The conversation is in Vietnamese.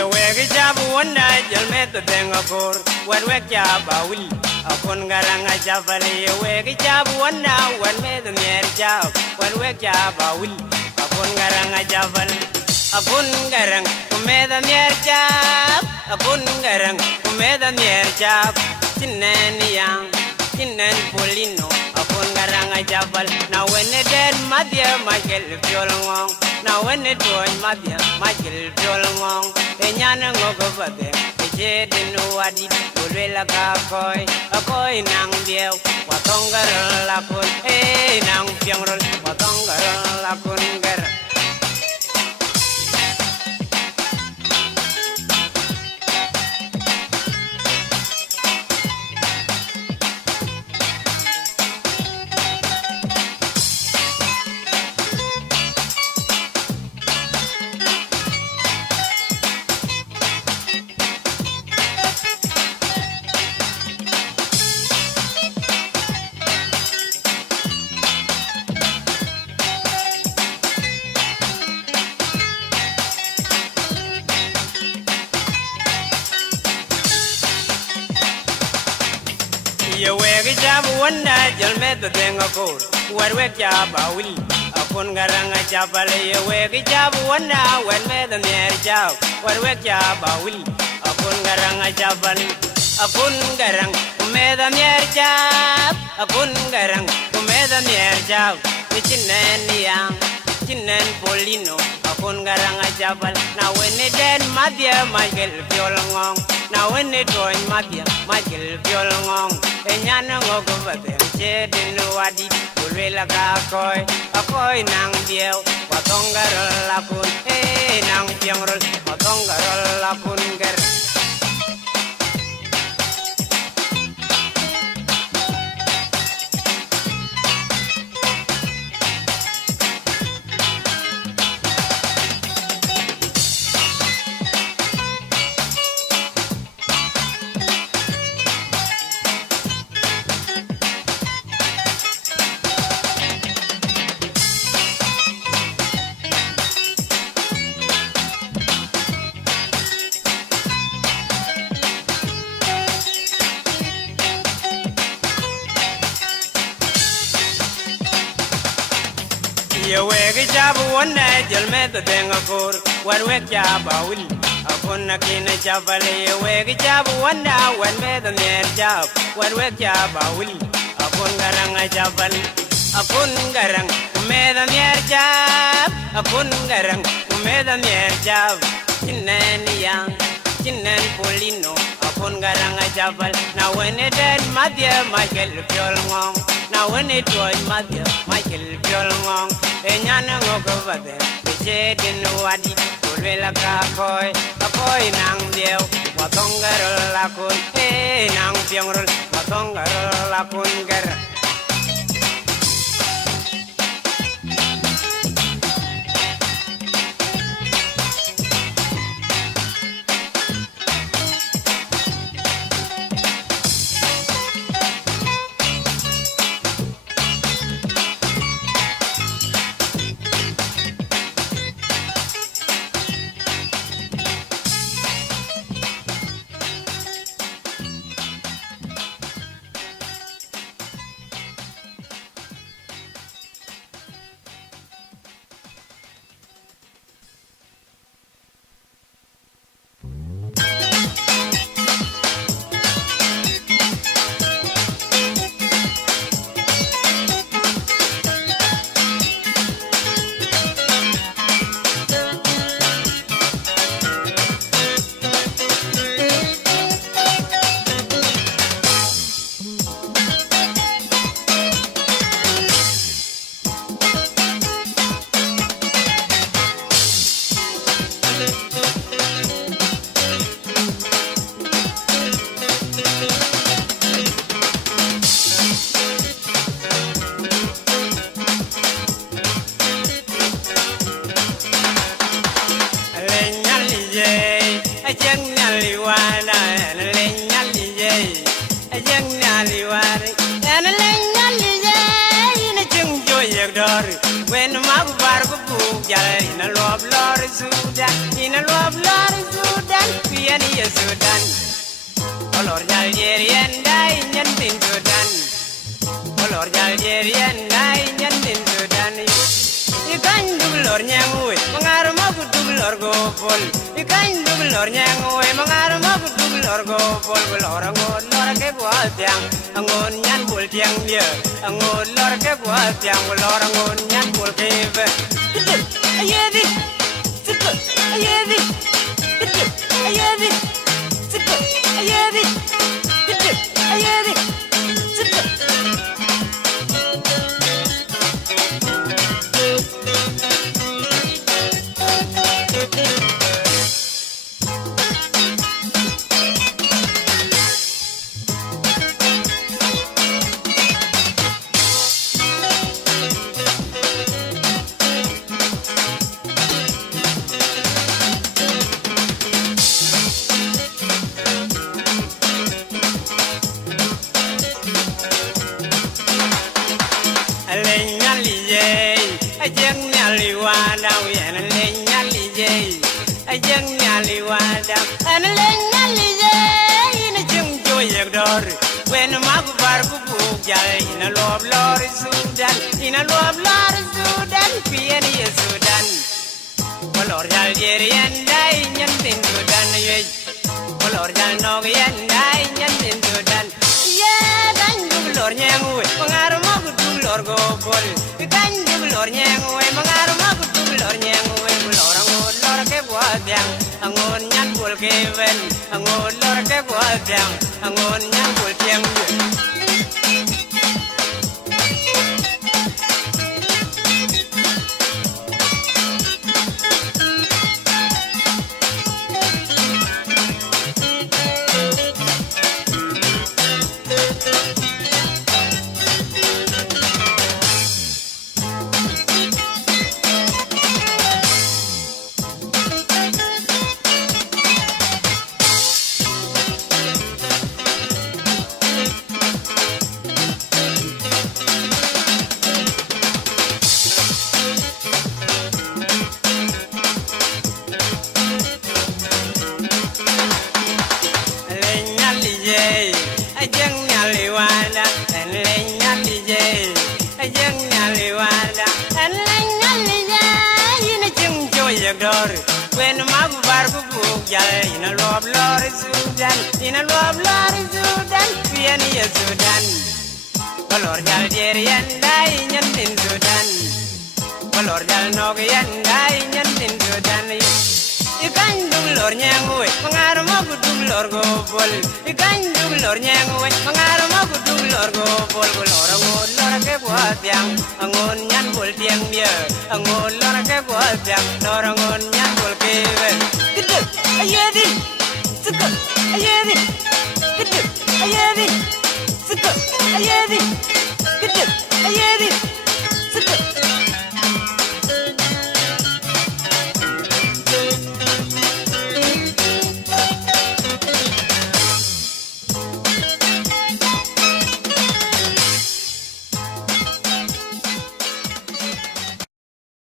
Ye wegi jabu wanda jalme to tenga kor wer wek jaba wil akon garanga jafale ye wegi jabu wanda wer me the mer jab wer wek jaba wil akon garanga jafal akon garang me the mer jab akon garang me the mer jab tinen yang tinen polino akon garanga jafal now when it dead madya michael fiolong now when it was madya michael fiolong enyana ngogo bade eje dinu wadi ulwela ka koy nang bieu watongar lakun nang piangrol watongar lakun gar Ye wegi jabu wanda jalme to tenga kor wer wek jaba wil akon garanga jabale ye wegi jabu wanda wer me the mer jab wer wek jaba wil akon garanga jabale akon garang me the mer jab akon garang me the mer jab chinen yang chinen polino akon garanga jabal now when it dead madya michael fiolong now when it join madya michael fiolong enyana ngogo bade je dinu wadi ulwela ka koy nang bieu watongar lakun nang piangrol watongar lakun gar Ye wegi jabu wanda jalme to tenga kor wer wek jaba wil akon nakina jabale ye wegi jabu wanda wer me the mer jab wer wek jaba wil akon garanga jabal akon garang me the mer jab akon garang me the mer jab tinen yang tinen polino akon garanga jabal now when it dead madya michael fiolong now when it was madya michael fiolong enyana ngogo bade eje dinu wadi ulwela ka koy nang bieu watongar lakun nang piangrol watongar lakun gar dor when ma bar bu bu jal ina lob lor Sudan ina lob lor Sudan piani ya Sudan olor Algerian dai nyan tin Sudan olor Algerian dai nyan tin Sudan ikan dublor nyangwe mangar ma ku dublor go pol ikan dublor nyangwe mangar ma ku dublor go pol lor ngon lor ke bwa tiang ngon nyan bul tiang dia ngon lor ke bwa tiang lor ngon nyan bul ke ve ayedi sikko ayedi ayedi sikko ayedi ayedi sikko when ma bar bu bu jal ina lob lor Sudan ina lob lor Sudan piani ya Sudan olor Algerian dai nyan tin Sudan ye olor jal nog yan dai nyan tin Sudan ye dan dublor nyangwe mangar ma ku dublor go bol dan dublor nyangwe mangar ma ku dublor nyangwe lor ngon lor ke bwa tiang angon nyan bol ke ven angon lor ke bwa tiang angon nyan bol tiang when ma bar bu bu jal ina lob lor Sudan ina lob lor Sudan piani ya Sudan olor Algerian dai nyan tin Sudan olor jal nog yan dai nyan tin Sudan ikan dublor nyangwe mangar ma ku dublor go bol ikan dublor nyangwe mangar ma ku dublor go bol lor ngon lor ke bwa tiang ngon nyan bol tiang dia ngon lor ke bwa tiang lor ngon nyan bol ke ve kidu ayedi sikko ayedi kidu ayedi sikko ayedi kidu ayedi